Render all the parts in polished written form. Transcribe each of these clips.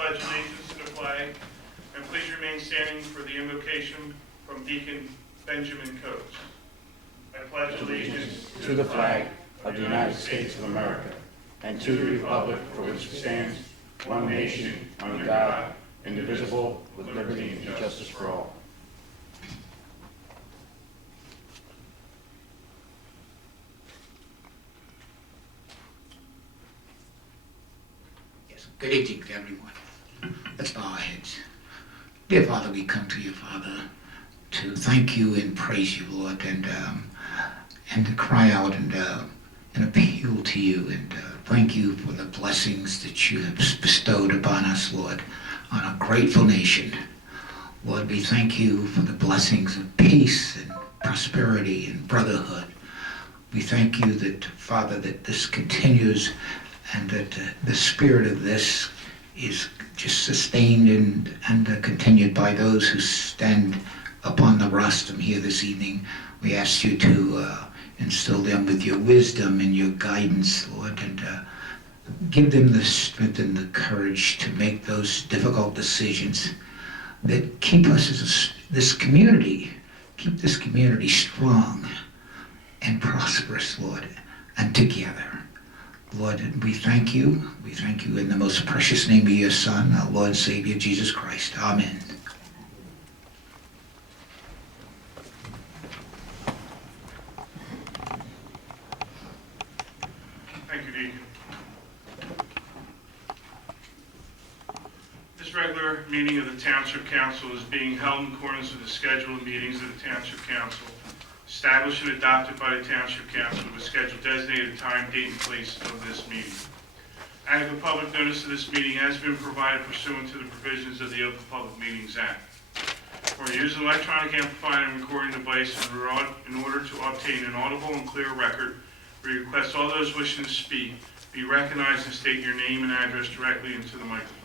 pledge allegiance to the flag, and please remain standing for the invocation from Deacon Benjamin Coates. I pledge allegiance to the flag of the United States of America and to the republic for which it stands, one nation, under God, indivisible, with liberty and justice for all. Good evening, everyone. Let's bow our heads. Dear Father, we come to you, Father, to thank you and praise you, Lord, and to cry out and appeal to you, and thank you for the blessings that you have bestowed upon us, Lord, on a grateful nation. Lord, we thank you for the blessings of peace and prosperity and brotherhood. We thank you that, Father, that this continues, and that the spirit of this is just sustained and continued by those who stand upon the rostrum here this evening. We ask you to instill them with your wisdom and your guidance, Lord, and give them the strength and the courage to make those difficult decisions that keep us as this community, keep this community strong and prosperous, Lord, and together. Lord, we thank you. We thank you in the most precious name of your Son, our Lord and Savior, Jesus Christ. Amen. Thank you, Deacon. This regular meeting of the Township Council is being held in accordance with the schedule of meetings of the Township Council, established and adopted by the Township Council, with schedule designated time, date, and place of this meeting. Adequate public notice of this meeting has been provided pursuant to the provisions of the Open Public Meetings Act. For use of electronic amplifying and recording device in order to obtain an audible and clear record, we request all those wishing to speak be recognized and state your name and address directly into the microphone.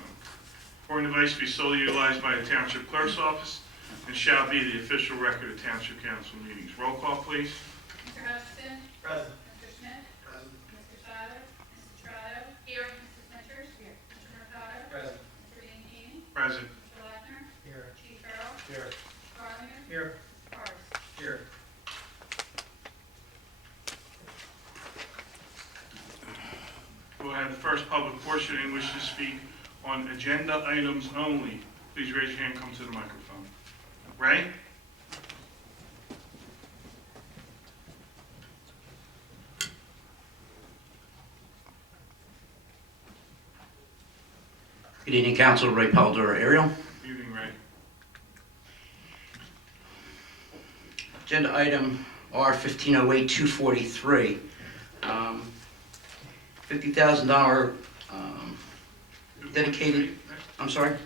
Recording device be solely utilized by the Township Clerk's Office and shall be the official record of Township Council meetings. Roll call, please. Mr. Hutchinson? Present. Mr. Schmidt? Present. Mr. Schuyler? Mrs. Trotter? Here. Mrs. Winters? Here. Mr. Mercado? Present. Mr. Iannaccini? Present. Mr. Lackner? Here. Chief Farrell? Here. Mr. Garlinger? Here. Mr. Cardis? Here. We'll have the first public portion in which to speak on agenda items only. Please raise your hand, come to the microphone. Ray? Good evening, Council. Ray Peldor, Ariel. Good evening, Ray. Agenda item R-1508-243. $50,000 dedicated, I'm sorry?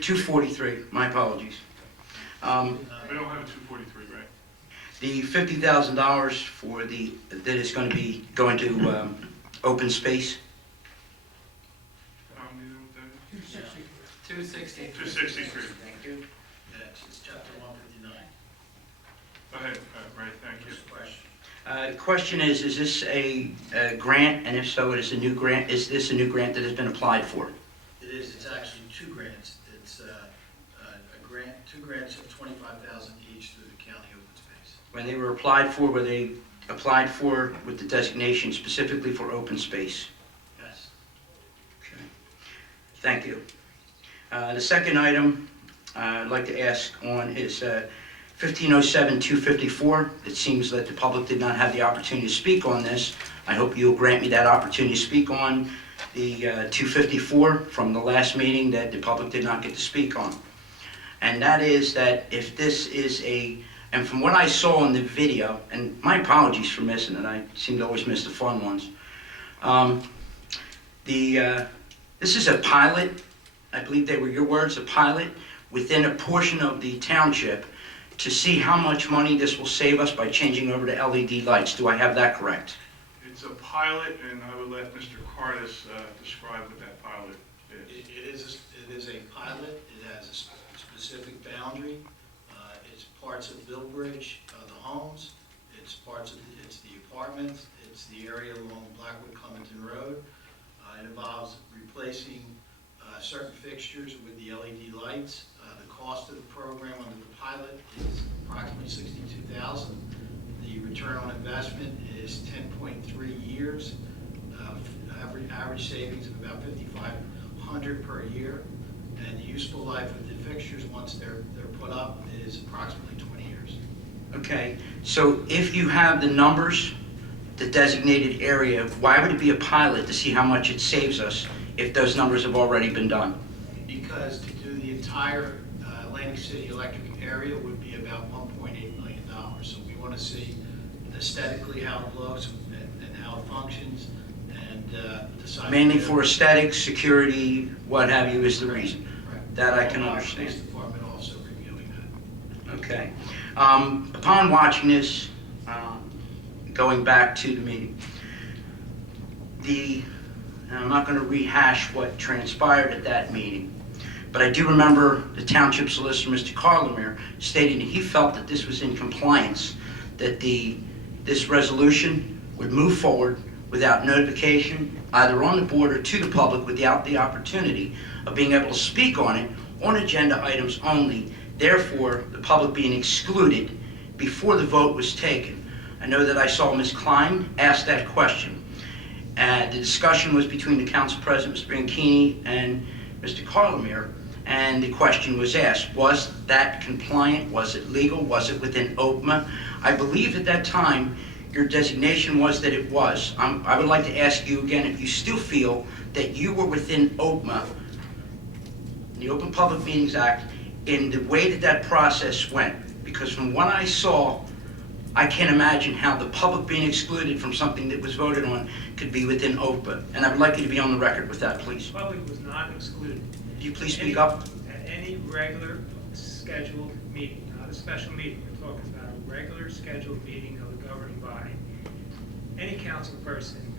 243, my apologies. We don't have a 243, right? The $50,000 for that is going to be going to open space. Do you know what that is? 260. 263. Thank you. Yes, it's chapter 159. Go ahead, Ray, thank you. Just a question. The question is this a grant? And if so, it is a new grant. Is this a new grant that has been applied for? It is, it's actually two grants. It's two grants of $25,000 each through the county open space. When they were applied for, were they applied for with the designation specifically for open space? Yes. Okay. Thank you. The second item I'd like to ask on is 1507-254. It seems that the public did not have the opportunity to speak on this. I hope you'll grant me that opportunity to speak on the 254 from the last meeting that the public did not get to speak on. And that is that if this is and from what I saw in the video, and my apologies for missing it, I seem to always miss the fun ones. This is a pilot, I believe they were your words, a pilot within a portion of the township to see how much money this will save us by changing over to LED lights. Do I have that correct? It's a pilot, and I would let Mr. Cardis describe what that pilot is. It is a pilot. It has a specific boundary. It's parts of Billbridge, the homes. It's the apartments. It's the area along Blackwood Clementon Road. It involves replacing certain fixtures with the LED lights. The cost of the program under the pilot is approximately $62,000. The return on investment is 10.3 years. Average savings of about $5,500 per year. And the useful life of the fixtures, once they're put up, is approximately 20 years. Okay, so if you have the numbers, the designated area, why would it be a pilot to see how much it saves us if those numbers have already been done? Because to do the entire Atlantic City electric area would be about $1.8 million. So we want to see aesthetically how it looks and how it functions, and decide. Mainly for aesthetics, security, what have you is the reason. Right. That I can Our understand. Police department also reviewing that. Okay. Upon watching this, going back to the meeting, and I'm not going to rehash what transpired at that meeting, but I do remember the township solicitor, Mr. Carlemere, stating that he felt that this was in compliance, that this resolution would move forward without notification, either on the board or to the public, without the opportunity of being able to speak on it on agenda items only, therefore the public being excluded before the vote was taken. I know that I saw Ms. Klein ask that question. The discussion was between the council president, Mr. Bianchini, and Mr. Carlemere, and the question was asked, was that compliant? Was it legal? Was it within OPMA? I believe at that time your designation was that it was. I would like to ask you again if you still feel that you were within OPMA, the Open Public Meetings Act, in the way that process went. Because from what I saw, I can't imagine how the public being excluded from something that was voted on could be within OPA. And I would like you to be on the record with that, please. The public was not excluded. Could you please speak up? At any regular scheduled meeting, not a special meeting, we're talking about a regular scheduled meeting of the governing body. Any council person,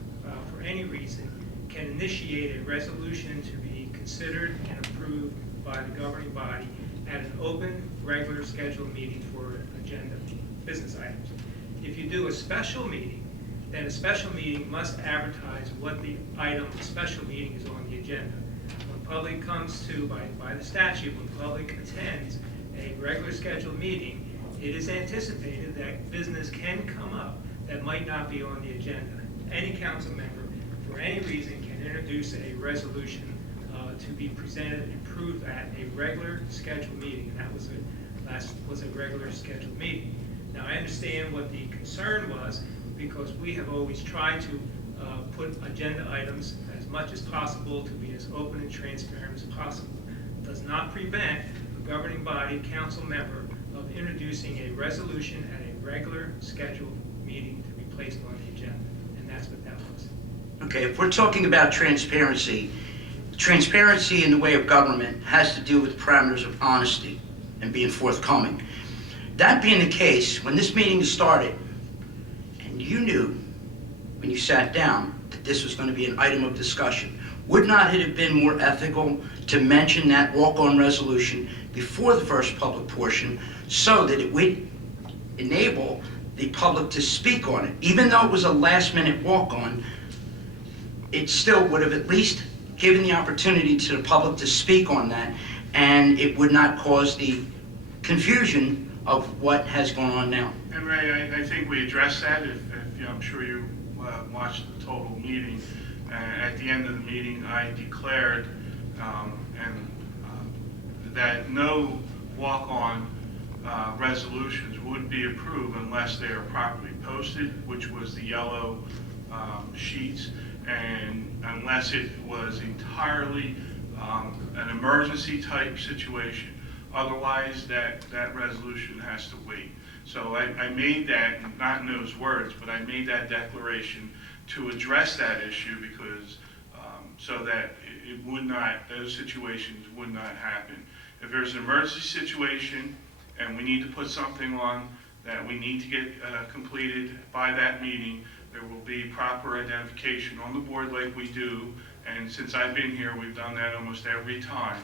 for any reason, can initiate a resolution to be considered and approved by the governing body at an open, regular scheduled meeting for agenda business items. If you do a special meeting, then a special meeting must advertise what the item of special meeting is on the agenda. When public comes to, by the statute, when public attends a regular scheduled meeting, it is anticipated that business can come up that might not be on the agenda. Any council member, for any reason, can introduce a resolution to be presented and approved at a regular scheduled meeting, and that was a regular scheduled meeting. Now, I understand what the concern was, because we have always tried to put agenda items as much as possible to be as open and transparent as possible. It does not prevent a governing body council member of introducing a resolution at a regular scheduled meeting to be placed on the agenda, and that's what that was. Okay, if we're talking about transparency in the way of government has to do with parameters of honesty and being forthcoming. That being the case, when this meeting started, and you knew when you sat down that this was going to be an item of discussion, would not it have been more ethical to mention that walk-on resolution before the first public portion so that it would enable the public to speak on it? Even though it was a last-minute walk-on, it still would have at least given the opportunity to the public to speak on that, and it would not cause the confusion of what has gone on now. And Ray, I think we addressed that. If I'm sure you watched the total meeting. At the end of the meeting, I declared that no walk-on resolutions would be approved unless they are properly posted, which was the yellow sheets, and unless it was entirely an emergency type situation. Otherwise, that resolution has to wait. So I made that, not in those words, but I made that declaration to address that issue because so that it would not, those situations would not happen. If there's an emergency situation and we need to put something on that we need to get completed by that meeting, there will be proper identification on the board like we do. And since I've been here, we've done that almost every time.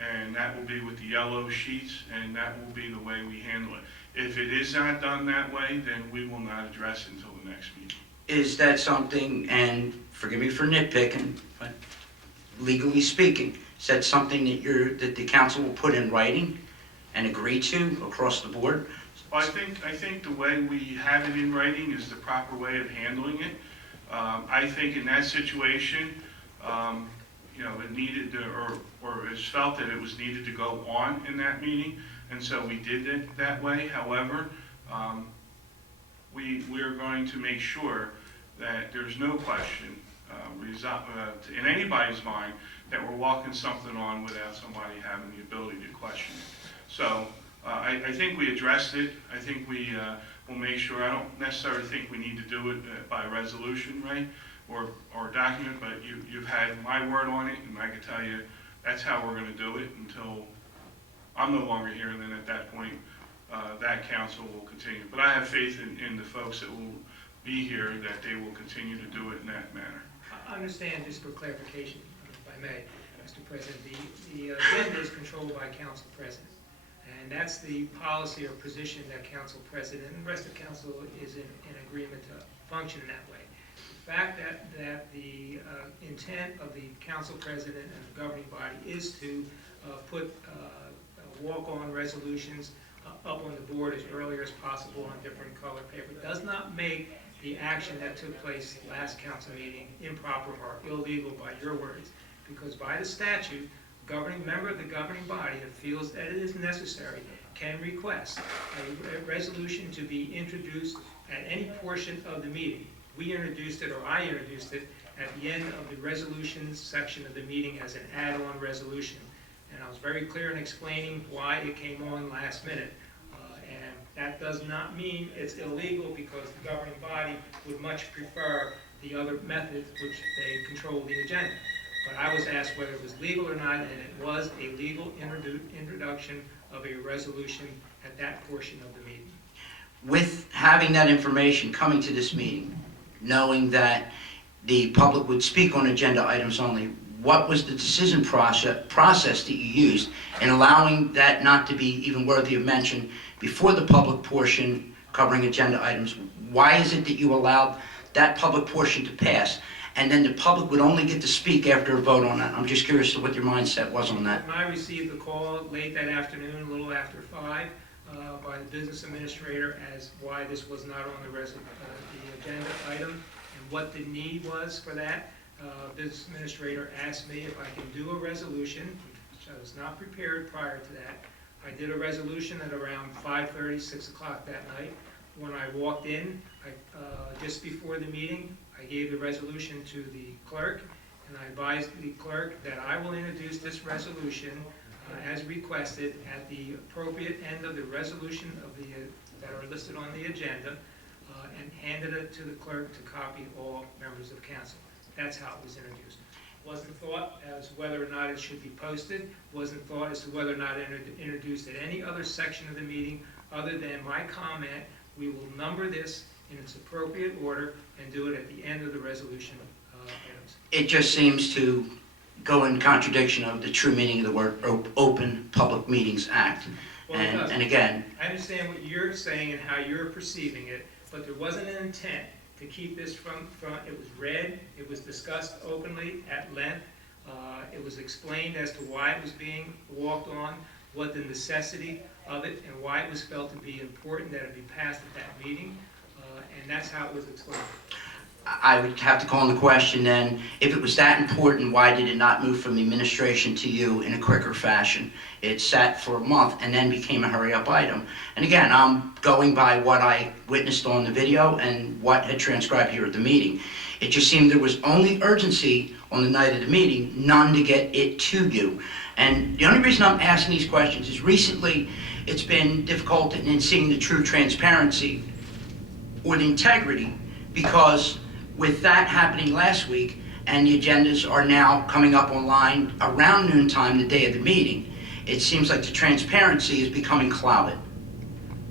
And that will be with the yellow sheets, and that will be the way we handle it. If it is not done that way, then we will not address it until the next meeting. Is that something, and forgive me for nitpicking, but legally speaking, is Is that something that the council will put in writing and agree to across the board? Well, I think the way we have it in writing is the proper way of handling it. I think in that situation, it needed to, or it's felt that it was needed to go on in that meeting, and so we did it that way. However, we're going to make sure that there's no question in anybody's mind that we're walking something on without somebody having the ability to question it. So I think we addressed it. I think we will make sure. I don't necessarily think we need to do it by resolution, right, or document, but you've had my word on it, and I can tell you that's how we're going to do it until I'm no longer here, and then at that point, that council will continue. But I have faith in the folks that will be here, that they will continue to do it in that manner. I understand, just for clarification, if I may, Mr. President, the agenda is controlled by Council President. And that's the policy or position that Council President and the rest of Council is in agreement to function in that way. The fact that the intent of the Council President and the governing body is to put walk-on resolutions up on the board as early as possible on different color paper does not make the action that took place last council meeting improper or illegal by your words. Because by the statute, governing member of the governing body that feels that it is necessary can request a resolution to be introduced at any portion of the meeting. We introduced it, or I introduced it, at the end of the resolutions section of the meeting as an add-on resolution. And I was very clear in explaining why it came on last minute. And that does not mean it's illegal, because the governing body would much prefer the other methods which they control the agenda. But I was asked whether it was legal or not, and it was a legal introduction of a resolution at that portion of the meeting. With having that information coming to this meeting, knowing that the public would speak on agenda items only, what was the decision process that you used in allowing that not to be even worthy of mention before the public portion covering agenda items? Why is it that you allowed that public portion to pass, and then the public would only get to speak after a vote on that? I'm just curious to what your mindset was on that. When I received the call late that afternoon, a little after 5, by the business administrator as why this was not on the agenda item and what the need was for that, business administrator asked me if I can do a resolution, which I was not prepared prior to that. I did a resolution at around 5:30, 6 o'clock that night. When I walked in, just before the meeting, I gave the resolution to the clerk, and I advised the clerk that I will introduce this resolution as requested at the appropriate end of the resolution that are listed on the agenda, and handed it to the clerk to copy all members of council. That's how it was introduced. Wasn't thought as whether or not it should be posted, wasn't thought as to whether or not introduced at any other section of the meeting other than my comment. We will number this in its appropriate order and do it at the end of the resolution items. It just seems to go in contradiction of the true meaning of the word Open Public Meetings Act. Well, it does. And again, I understand what you're saying and how you're perceiving it, but there wasn't an intent to keep this from it was read, it was discussed openly at length, it was explained as to why it was being walked on, what the necessity of it, and why it was felt to be important that it be passed at that meeting, and that's how it was explained. I would have to call in the question then, if it was that important, why did it not move from the administration to you in a quicker fashion? It sat for a month and then became a hurry-up item. And again, I'm going by what I witnessed on the video and what had transcribed here at the meeting. It just seemed there was only urgency on the night of the meeting, none to get it to you. And the only reason I'm asking these questions is recently it's been difficult in seeing the true transparency or the integrity, because with that happening last week, and the agendas are now coming up online around noontime the day of the meeting, it seems like the transparency is becoming clouded.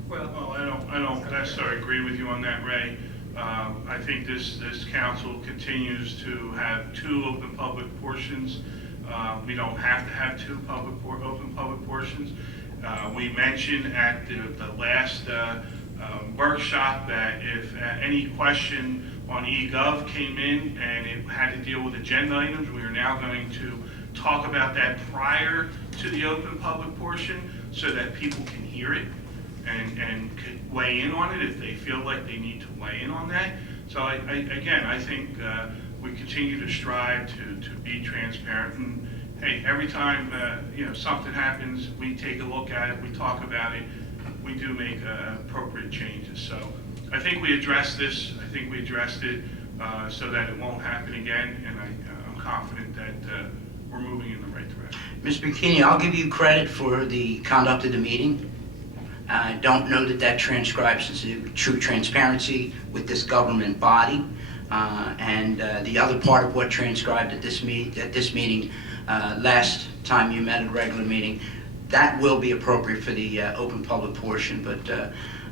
Well, I don't necessarily agree with you on that, Ray. I think this council continues to have 2 open public portions. We don't have to have 2 open public portions. We mentioned at the last workshop that if any question on eGov came in and it had to deal with agenda items, we are now going to talk about that prior to the open public portion so that people can hear it and could weigh in on it if they feel like they need to weigh in on that. So again, I think we continue to strive to be transparent. And hey, every time something happens, we take a look at it, we talk about it, we do make appropriate changes. So I think we addressed this. I think we addressed it so that it won't happen again. And I'm confident that we're moving in the right direction. Ms. Bikini, I'll give you credit for the conduct of the meeting. I don't know that that transcribes to true transparency with this government body. And the other part of what transcribed at this meeting, last time you met at a regular meeting, that will be appropriate for the open public portion. But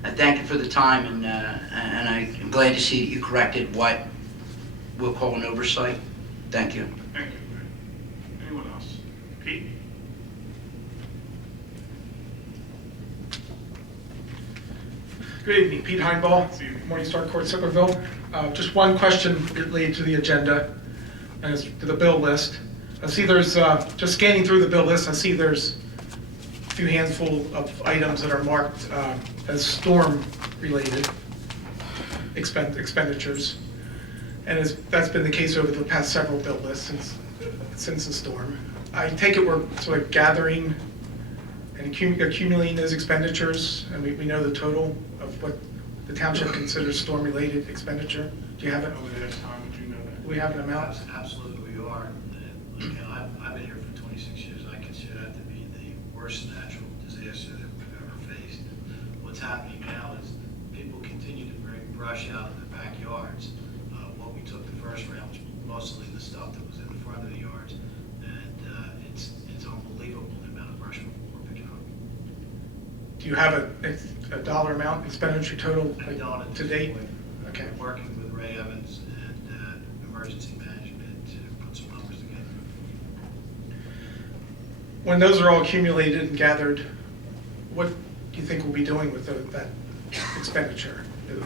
I thank you for the time, and I'm glad to see that you corrected what we'll call an oversight. Thank you. Thank you. Anyone else? Pete? Good evening, Pete Heinball, Morningstar Court, Sibleyville. Just one question related to the agenda, and it's to the bill list. I see there's, just scanning through the bill list, I see there's a few handful of items that are marked as storm-related expenditures. And that's been the case over the past several bill lists since the storm. I take it we're sort of gathering and accumulating those expenditures, and we know the total of what the township considers storm-related expenditure. Do you have it? Over the next time, would you know that? Do we have an amount? Absolutely, we are. And again, I've been here for 26 years. I consider that to be the worst natural disaster that we've ever faced. And what's happening now is people continue to bring brush out of their backyards. What we took the first round was mostly the stuff that was in the front of the yards. And it's unbelievable the amount of brush we're picking up. Do you have a dollar amount expenditure total I don't at to this date? point. Okay. I'm working with Ray Evans and emergency management to put some numbers together. When those are all accumulated and gathered, what do you think we'll be doing with that expenditure?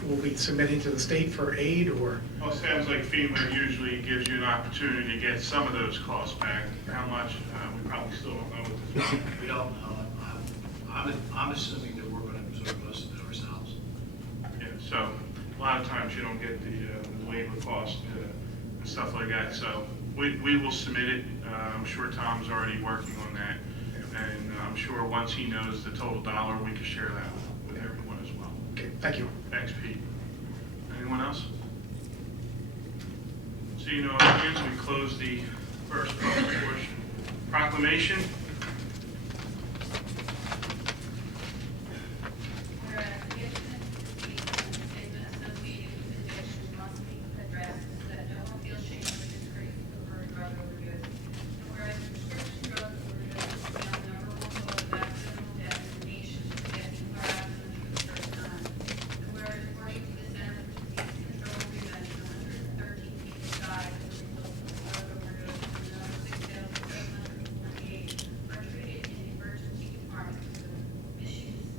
Will we be submitting to the state for aid, or? Well, it sounds like FEMA usually gives you an opportunity to get some of those costs back. How much, we probably still don't know at this point. We don't know. I'm assuming that we're going to absorb most of it ourselves. Yeah, so a lot of times you don't get the labor cost and stuff like that. So we will submit it. I'm sure Tom's already working on that. And I'm sure once he knows the total dollar, we can share that with everyone as well. Okay, thank you. Thanks, Pete. Anyone else? Seeing no audience, we close the first public portion. Proclamation. Whereas addiction is disease and the stigma associated with addiction must be addressed so that no one feels shame or disgrace over a drug overdose. And whereas prescription drug overdose is now the #1 cause of accidental death in the nation, getting car accidents for the first time. And whereas according to the Center for Disease Control and Prevention, 113 people died as a result of drug overdose, and another 6,748 are treated in the emergency department for the misuse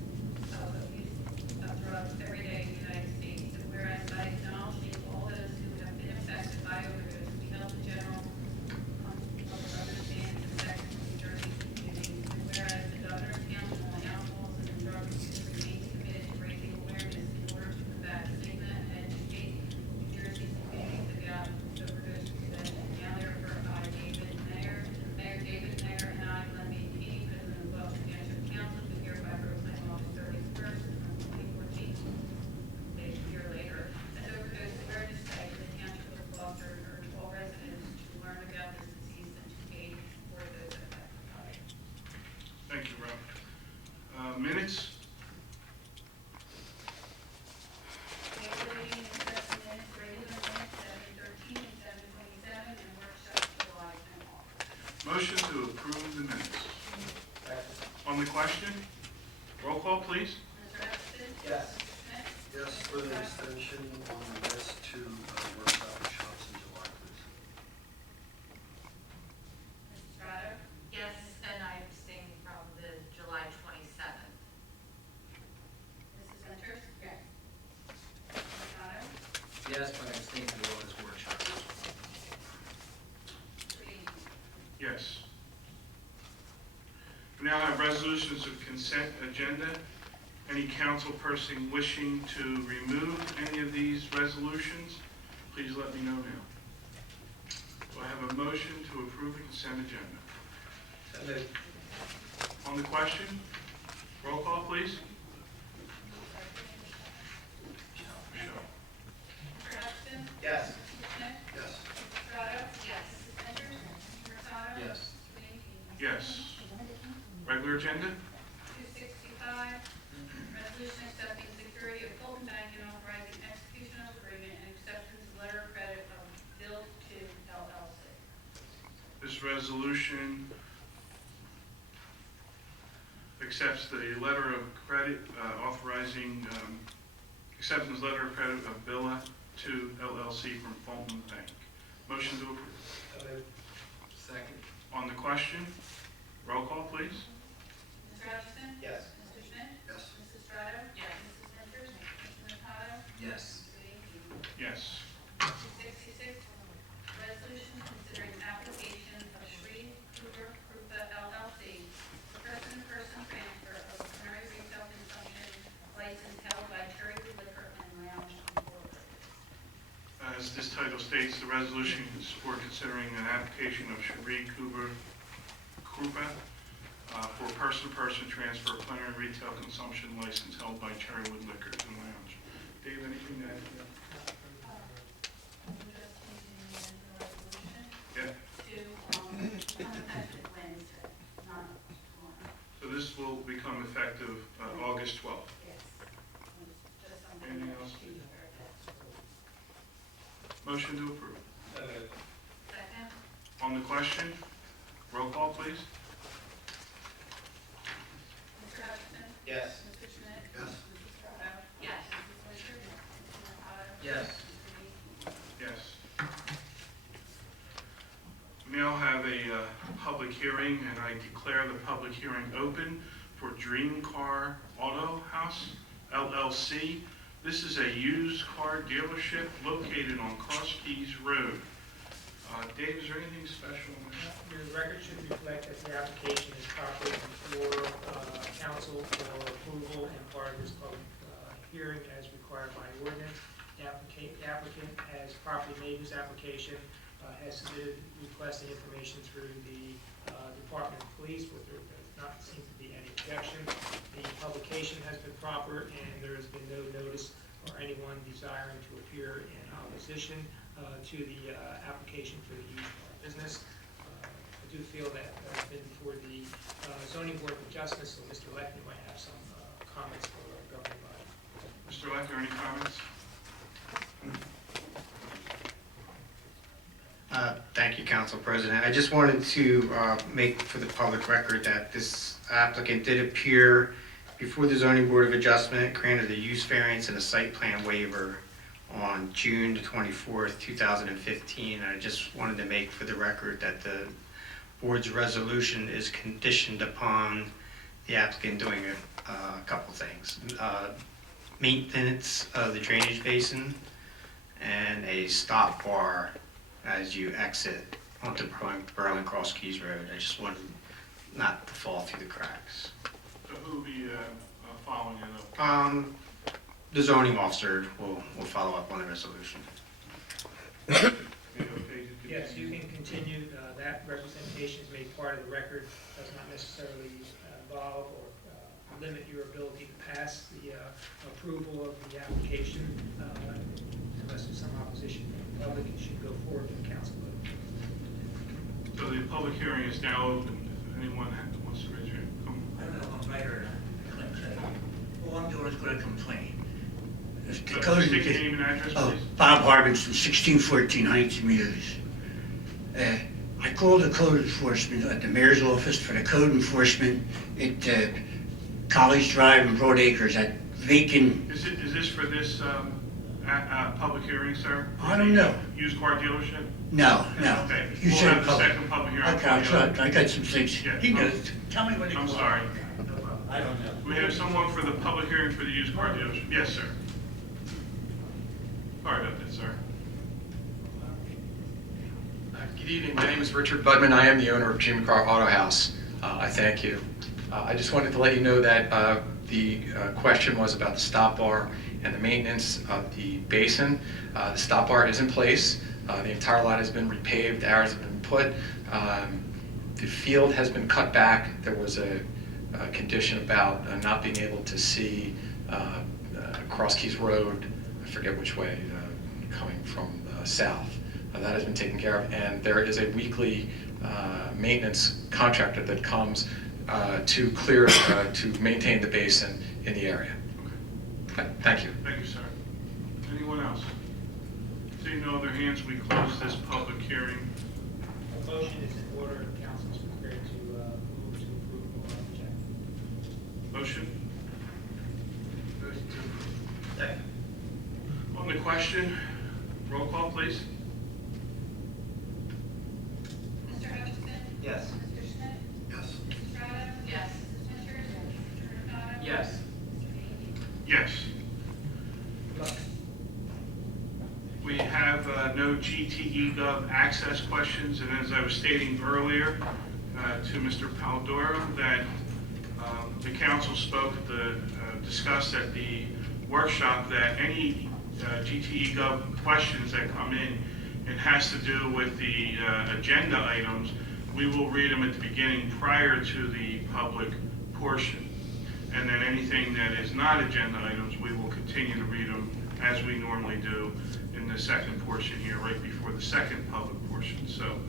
of abuse of drugs every day in the United States. And whereas by acknowledging all those who have been affected by overdose, we help the general public understand the effects of New Jersey community. And whereas the Governor's Council on Alcoholism and Drug Abuse remains committed to raising awareness in order to combat stigma and educate New Jersey's communities about overdose prevention. Now therefore, I, Mayor David Mayer, and I, Glenn B. Key, President of Gloucester Township Council, do hereby proclaim August 31st, 2014, a year later, as Overdose Awareness Day for the Township of Gloucester, and urge all residents to learn about this disease and to aid and support those affected by it. Thank you, Rob. Minutes? Regular meeting and session minutes, regular minutes, 7:13 and 7:27, and workshop July 10th. Motion to approve the minutes. On the question? Roll call, please. Mr. Hudson? Yes. Mr. Smith? Yes, for the extension on the list to workshop and shops in July, please. Mrs. Strato? Yes, and I abstain from the July 27th. Mrs. Winters? Yes. Mrs. Otto? Yes, but I abstain from the August workshop. Mr. Eaton? Yes. We now have resolutions of consent agenda. Any council person wishing to remove any of these resolutions, please let me know now. Do I have a motion to approve the consent agenda? So moved. On the question, roll call, please. Michelle. Mr. Hudson? Yes. Mr. Schmidt? Yes. Mrs. Strato? Yes. Mrs. Enders? Mr. Mercado? Yes. Mr. Beatty? Yes. Regular agenda? 265, resolution accepting security of Fulton Bank and authorizing execution of agreement and acceptance of letter of credit of Bill 2 LLC. This resolution accepts the letter of credit authorizing acceptance letter of credit of Billa 2 LLC from Fulton Bank. Motion to approve. So moved. Second. On the question, roll call, please. Mr. Hutchinson? Yes. Mr. Schmidt? Yes. Mrs. Strato? Yes. Mrs. Enders? Mr. Mercado? Yes. Mr. Beatty? Yes. 266, resolution considering application of Sri Cooper Krupa LLC for person-to-person transfer of primary retail consumption license held by Cherrywood Liquor and Lounge Incorporated. As this title states, the resolution is for considering an application of Shari Krupa for person-to-person transfer of plenary retail consumption license held by Cherrywood Liquors and Lounge. Dave, anything to add to that? Just changing the resolution Yeah. to effective Wednesday, not tomorrow. So this will become effective August 12th. Yes. Just something. Anything else? Motion to approve. So moved. Second? On the question, roll call, please. Mr. Hutchinson? Yes. Mr. Schmidt? Yes. Mrs. Strato? Yes. Mrs. Enders? Mr. Mercado? Yes. Mr. Beatty? Yes. We now have a public hearing, and I declare the public hearing open for Dream Car Auto House LLC. This is a used car dealership located on Cross Keys Road. Dave, is there anything special on this? Your record should reflect that the application is properly before council for approval and part of this public hearing as required by ordinance. The applicant has properly made his application, has submitted requesting information through the Department of Police, but there does not seem to be any objection. The publication has been proper, and there has been no notice or anyone desiring to appear in opposition to the application for the used car business. I do feel that it's been before the zoning board of adjustments, so Mr. Leckman might have some comments for our governing body. Mr. Lecker, any comments? Thank you, Council President. I just wanted to make for the public record that this applicant did appear before the Zoning Board of Adjustment, granted a use variance and a site plan waiver on June the 24th, 2015. I just wanted to make for the record that the board's resolution is conditioned upon the applicant doing a couple things. Maintenance of the drainage basin and a stop bar as you exit onto Berlin Cross Keys Road. I just wanted not to fall through the cracks. So who will be following it up? The zoning officer will follow up on the resolution. Okay to Yes, you continue? can continue. That representation is made part of the record, does not necessarily involve or limit your ability to pass the approval of the application unless there's some opposition from the public. It should go forward to the council vote. So the public hearing is now open. If anyone wants to raise your hand, come. I don't know if I'm right or not. All I'm doing is going to complain. The code State your is- name and address, Oh, please. Bob Harbinson, 1614 Heights Mews. I called the code enforcement at the mayor's office for the code enforcement at College Drive in Broad Acres, that vacant, Is this for this public hearing, sir? I don't know. Used car dealership? No. Okay. You We'll said have the public. second public hearing. Okay, I'm sorry, I got some things. Yeah. He knows. Tell me what it I'm was. sorry. I don't know. We have someone for the public hearing for the used car dealership. Yes, sir. Sorry about that, sir. Good evening, my name is Richard Budman. I am the owner of Dream Car Auto House. I thank you. I just wanted to let you know that the question was about the stop bar and the maintenance of the basin. The stop bar is in place. The entire lot has been repaved, arrows have been put. The field has been cut back. There was a condition about not being able to see Cross Keys Road, I forget which way, coming from south. That has been taken care of, and there is a weekly maintenance contractor that comes to clear, to maintain the basin in the area. Thank you. Thank you, sir. Anyone else? Seeing no other hands, we close this public hearing. A motion is in order, council is prepared to move to approve or reject. Motion? Motion to approve. Second. On the question, roll call, please. Mr. Hutchinson? Yes. Mr. Schmidt? Yes. Mrs. Estrada? Yes. Mrs. Fincher? Mr. Mercado? Yes. Mr. Bailey? Yes. Good luck. We have no GTE Gov access questions, and as I was stating earlier to Mr. Paldoro, that the council discussed at the workshop that any GTE Gov questions that come in and has to do with the agenda items, we will read them at the beginning prior to the public portion. And then anything that is not agenda items, we will continue to read them as we normally do in the second portion here, right before the second public portion. So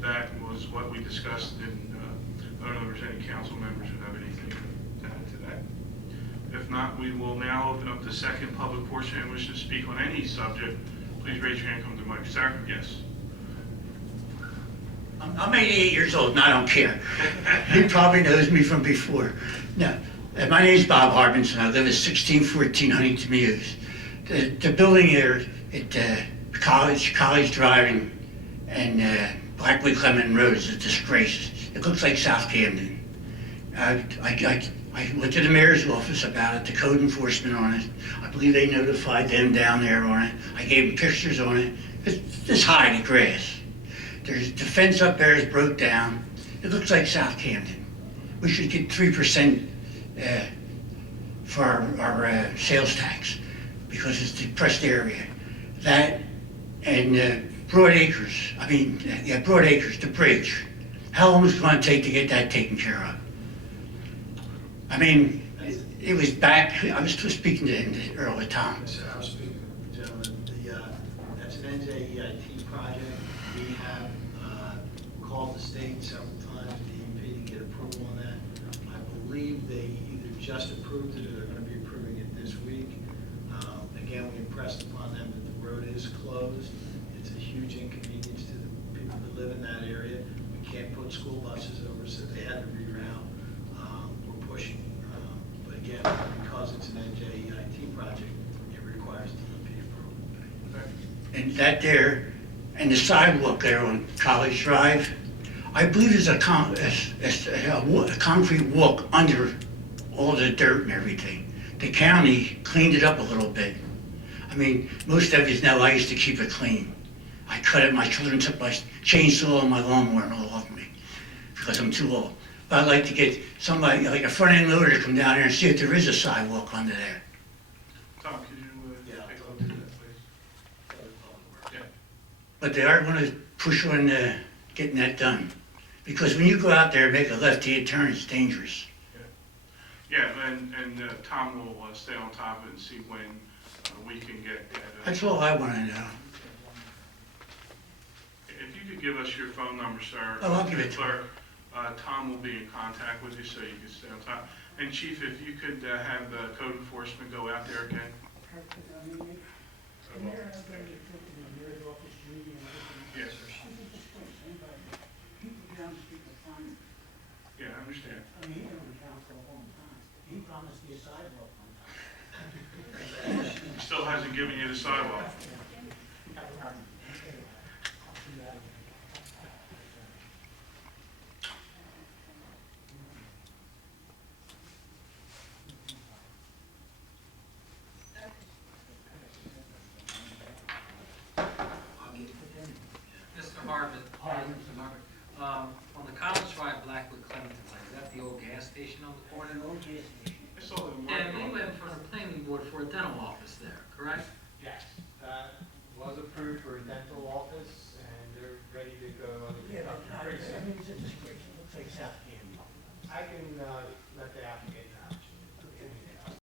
that was what we discussed, and I don't know if there's any council members who have anything to add to that. If not, we will now open up the second public portion and wish to speak on any subject. Please raise your hand, come to the mic. Sir? Yes. I'm 88 years old and I don't care. He probably knows me from before. No, my name's Bob Harbinson. I live at 1614 Huntington Mews. The building there at College Driving and Blackwood Clement Road is a disgrace. It looks like South Camden. I went to the mayor's office about it, the code enforcement on it. I believe they notified them down there on it. I gave them pictures on it. It's this high, the grass. The fence up there is broke down. It looks like South Camden. We should get 3% for our sales tax because it's a depressed area. That and Broad Acres, Broad Acres, the bridge. How long is it going to take to get that taken care of? I mean, it was back, I was speaking to him earlier, Tom. I was speaking to the gentleman. That's an NJEIT project. We have called the state several times, the DEP, to get approval on that. I believe they either just approved it or they're going to be approving it this week. Again, we impressed upon them that the road is closed. It's a huge inconvenience to the people that live in that area. We can't put school buses over, so they had to reroute. We're pushing. But again, because it's an NJEIT project, it requires DEP approval. And that there, and the sidewalk there on College Drive, I believe there's a concrete walk under all the dirt and everything. The county cleaned it up a little bit. I mean, most of it now I used to keep it clean. I cut it, my children took my chainsaw and my lawnmower and all of me because I'm too old. But I'd like to get somebody, like a front end loader, to come down there and see if there is a sidewalk under there. Tom, could you take a look at that, please? Yeah. But they are going to push on getting that done. Because when you go out there and make a left-hand turn, it's dangerous. Yeah, and Tom will stay on top of it and see when we can get that. That's all I want to know. If you could give us your phone number, sir. Oh, I'll give it to clerk. Tom will be in contact with you so you can stay on top. And Chief, if you could have code enforcement go out there again. Yes, sir. Yeah, I understand. He promised me a sidewalk one time. He still hasn't given you the sidewalk. Mr. Harvard. On the College Drive Blackwood Clement station on the corner. I saw them working And we on it. went in front of the planning board for a dental office there, correct? Yes, that was approved for a dental office, and they're ready to go on the construction pretty soon. it's a disgrace, it looks like South Canyon. I can